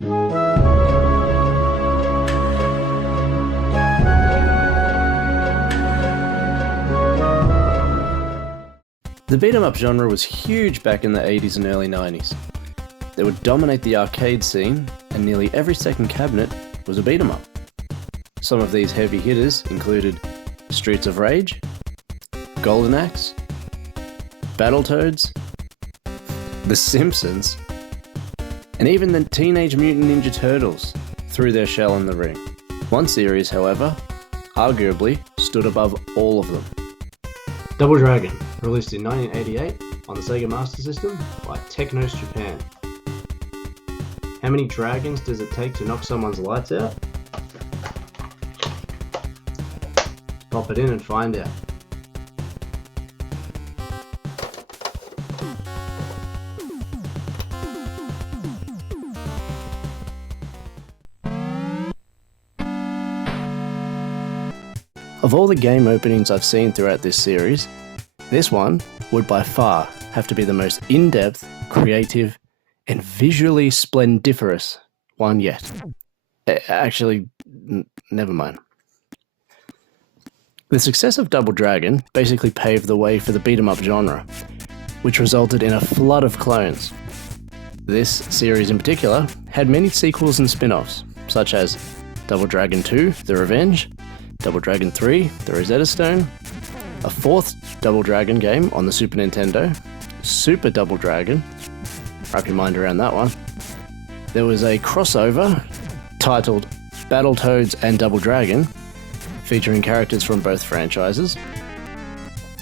The beat-em-up genre was huge back in the 80s and early 90s. They would dominate the arcade scene, and nearly every second cabinet was a beat-em-up. Some of these heavy hitters included Streets of Rage, Golden Axe, Battletoads, The Simpsons, and even the Teenage Mutant Ninja Turtles threw their shell in the ring. One series, however, arguably stood above all of them. Double Dragon, released in 1988 on the Sega Master System by Technos Japan. How many dragons does it take to knock someone's lights out? Pop it in and find out. Of all the game openings I've seen throughout this series, this one would by far have to be the most in-depth, creative, and visually splendiferous one yet. Actually, never mind. The success of Double Dragon basically paved the way for the beat-em-up genre, which resulted in a flood of clones. This series in particular had many sequels and spin-offs, such as Double Dragon 2, The Revenge, Double Dragon 3, The Rosetta Stone, a fourth Double Dragon game on the Super Nintendo, Super Double Dragon, wrap your mind around that one. There was a crossover titled Battletoads and Double Dragon, featuring characters from both franchises.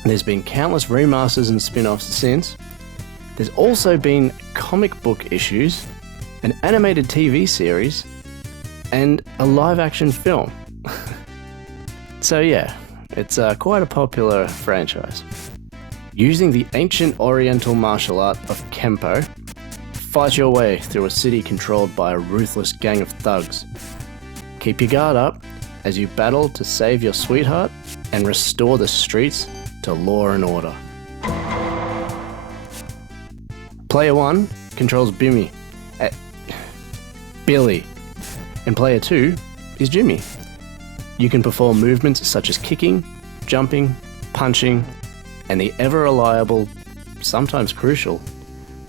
There's been countless remasters and spin-offs since. There's also been comic book issues, an animated TV series, and a live-action film. So yeah, it's quite a popular franchise. Using the ancient oriental martial art of Kempo, fight your way through a city controlled by a ruthless gang of thugs. Keep your guard up as you battle to save your sweetheart and restore the streets to law and order. Player 1 controls Billy, and Player 2 is Jimmy. You can perform movements such as kicking, jumping, punching, and the ever-reliable, sometimes crucial,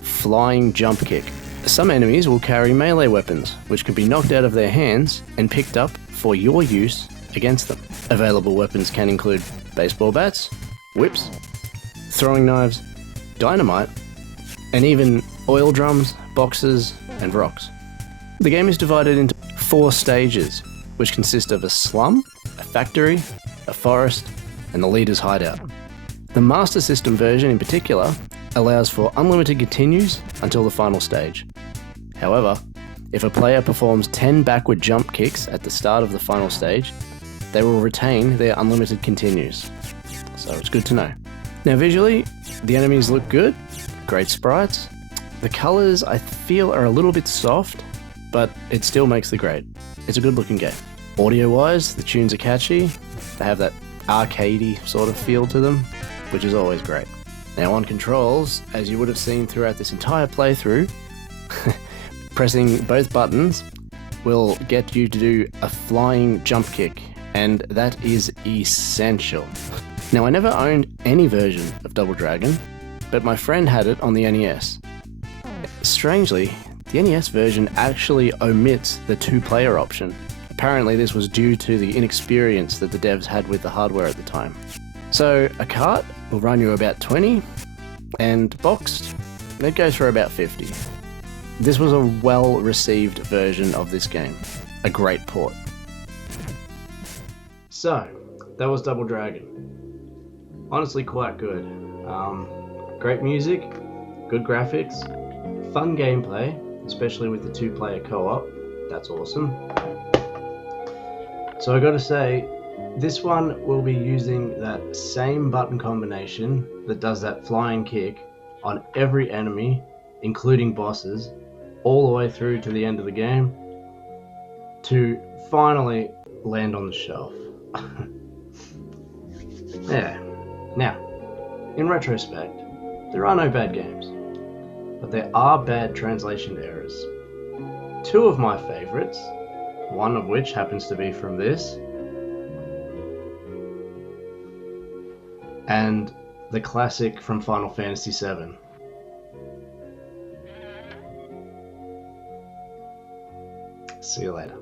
flying jump kick. Some enemies will carry melee weapons, which can be knocked out of their hands and picked up for your use against them. Available weapons can include baseball bats, whips, throwing knives, dynamite, and even oil drums, boxes, and rocks. The game is divided into 4 stages, which consist of a slum, a factory, a forest, and the leader's hideout. The Master System version in particular allows for unlimited continues until the final stage. However, if a player performs 10 backward jump kicks at the start of the final stage, they will retain their unlimited continues. So it's good to know. Now visually, the enemies look good, great sprites. The colours I feel are a little bit soft, but it still makes the grade. It's a good looking game. Audio-wise, the tunes are catchy. They have that arcadey sort of feel to them, which is always great. Now on controls, as you would have seen throughout this entire playthrough, pressing both buttons will get you to do a flying jump kick, and that is essential. Now I never owned any version of Double Dragon, but my friend had it on the NES. Strangely, the NES version actually omits the 2-player option. Apparently this was due to the inexperience that the devs had with the hardware at the time. So a cart will run you about 20, and boxed, that goes for about 50. This was a well-received version of this game. A great port. So, that was Double Dragon. Honestly quite good. Great music, good graphics, fun gameplay, especially with the 2-player co-op. That's awesome. So I gotta say, this one will be using that same button combination that does that flying kick on every enemy, including bosses, all the way through to the end of the game, to finally land on the shelf. Yeah. Now, in retrospect, there are no bad games, but there are bad translation errors. two of my favorites, one of which happens to be from this, and the classic from Final Fantasy VII. See you later.